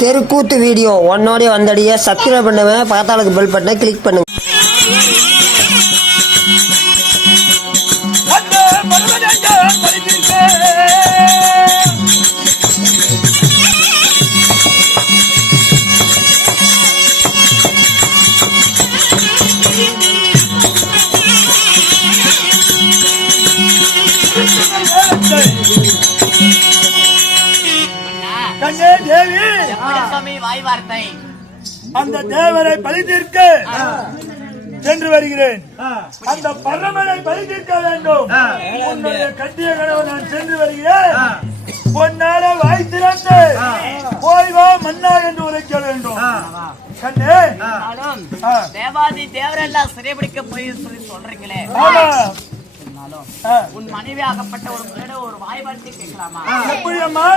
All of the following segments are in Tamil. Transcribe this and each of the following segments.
தெருக்கூத்து வீடியோ ஒன்னோடய வந்தடிய சப்ஸ்கிரைப் பண்ணுவேன், பக்கத்தாளுக்கு பெல் பட்டனை கிளிக் பண்ணுங்க. அந்த தேவரை பழி தீர்க்க சென்று வருகிறேன். அந்த பரமனை பழி தீர்க்க வேண்டும். உன்னுடைய கட்டிய கனவு நான் சென்று வருகிறேன். பொன்னால வாய் திறந்து போய் வா மன்னா என்று உரைக்க வேண்டும். கண்ணே, தேவாதி தேவரெல்லாம் சிறைபிடிக்க போய் சொல்லி சொல்றீங்களே, உன் மனைவி ஆகப்பட்ட ஒரு வாய்ப்பாட்டை கேட்கலாமா? எப்படியம்மா?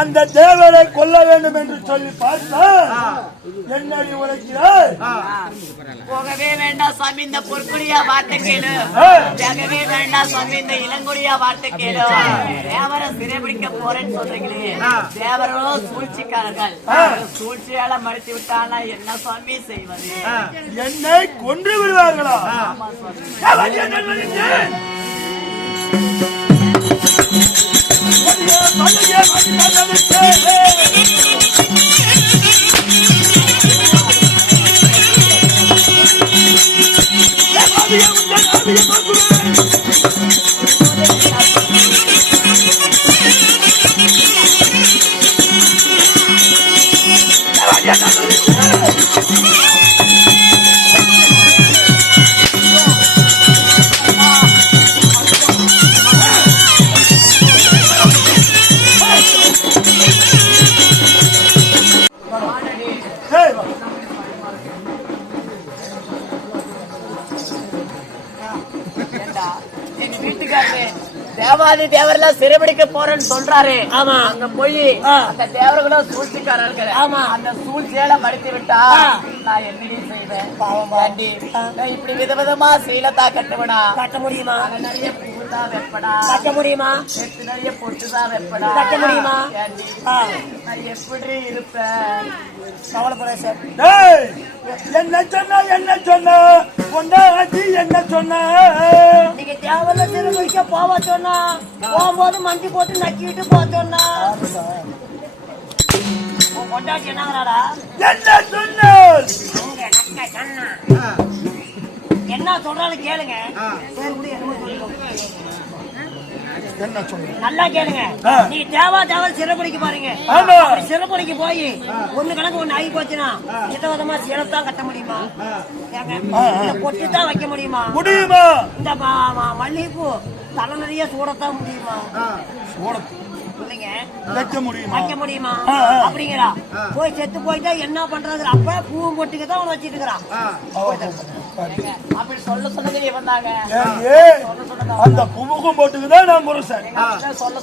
அந்த தேவரை கொல்ல வேண்டும் என்று சொல்லி பார்த்தா என்னடி உரைக்கிறாய்? போகவே வேண்டாம் சாமி, இந்த பொற்குடியா வார்த்தை கேளு. போகவே வேண்டாம் சாமி, இந்த இளங்குடியா வார்த்தை கேளு. தேவரை சிறைபிடிக்க போறேன்னு சொல்றீங்களே, தேவரோ சூழ்ச்சிக்காரர்கள். சூழ்ச்சியால மறுத்து விட்டானா என்ன சாமி செய்வது? என்னை கொன்று விடுவார்களா? தேவாதி தேவரெல்லாம் சிறைபிடிக்க போறேன்னு சொல்றாரு. ஆமா, அங்க போய் அந்த தேவர்களும் சூழ்ச்சிக்காரர்கள். ஆமா, அந்த சூழ்ச்சியால மடித்து விட்டா நான் என்னடி செய்வேன்? பாவம் பாண்டி, இப்படி விதவிதமா சீலத்தா கட்டுவனா? கட்ட முடியுமா? நிறைய பூதான் வெப்படா? கட்ட முடியுமா? நிறைய பொட்டுதான் வெப்படா? கட்ட முடியுமா? நான் எப்படி இருப்பேன்? கவலைப்பட சார். என்ன சொன்ன என்ன சொன்ன பொண்டாட்டி என்ன சொன்ன? நீங்க தேவையில்ல சிறுமிக்க போவ சொன்னா, போகும்போது மண்டி போட்டு நக்கிட்டு போ சொன்னா. பொண்டாட்டி என்னங்கடா? என்ன சொன்ன? என்ன சொல்றான்னு கேளுங்க. என்ன சொல்லுங்க? நல்லா கேளுங்க. நீ தேவை சிறப்படிக்கு பாருங்க. ஆமா. சிறப்படிக்கு போய் ஒண்ணு கணக்கு ஒண்ணு ஆகி போச்சுன்னா விதவிதமா சிறத்தான் கட்ட முடியுமா? பொட்டு தான் வைக்க முடியுமா? முடியுமா? இந்த மல்லிகைப்பூ தலை நிறைய சூடத்தான் முடியுமா? இல்லைங்க, வைக்க முடியுமா? வைக்க முடியுமா? அப்படிங்கிறா. போய் செத்து போயிட்டா என்ன பண்றது? அப்ப பூவும் பொட்டுக்கு தான் அவனை வச்சிட்டு இருக்கிறான். அப்படி சொல்ல வந்தாங்க. அந்த பூவுக்கும் போட்டுக்குதான் நான் முரசன். சொல்ல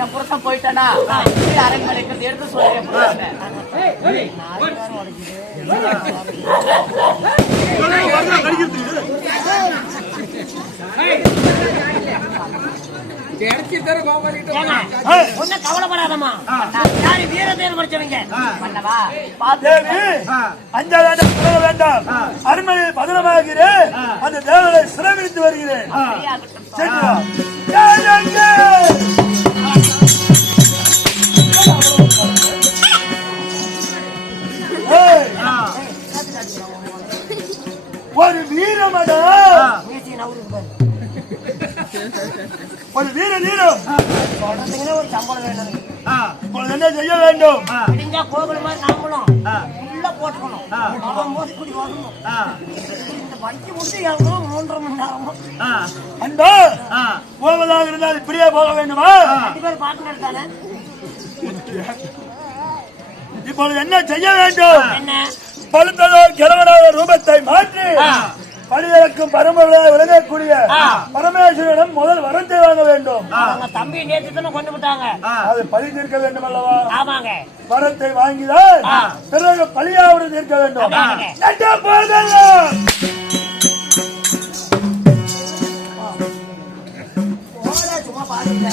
என் புருஷன் போயிட்டானா அரண்மனைக்கு எடுத்து சொல்றேன். ஒன்னும் கவலைப்படாதம்மா. யாரு வீரதேவன் படிச்சவங்க வேண்டாம். அரண்மனையில் பதனமாகிறேன். அந்த தேவரை சிறமித்து வருகிறேன். ஒரு வீரமடா, ஒரு வீர நீரம் ஒரு சம்பளம் வேணும். இப்பொழுது என்ன செய்ய வேண்டும்? முடிஞ்சா கோகுல் மாதிரி நாமளும் உள்ள போட்டுக்கணும். போது இப்படி வரணும். இந்த படிச்சு முடிச்சு எவ்வளவு 3.5 மணி நேரம் அன்பா போவதாக இருந்தால் இப்படியே போக வேண்டுமா? 2 பேர் பாட்டு எடுத்தானே. இப்பொழுது என்ன செய்ய வேண்டும்? என்ன பழுத்ததோ கிழவனாக ரூபத்தை மாற்றி பழியிறக்கும் பரம்பரையாக விளங்கக்கூடிய பரமேஸ்வரிடம் முதல் வரத்தை வாங்க வேண்டும். அவங்க தம்பி நேற்று தானே கொண்டு விட்டாங்க. அது பழி தீர்க்க வேண்டும் அல்லவா? ஆமாங்க. வரத்தை வாங்கிதான் பிறகு பழியாவது தீர்க்க வேண்டும். சும்மா பாருங்க.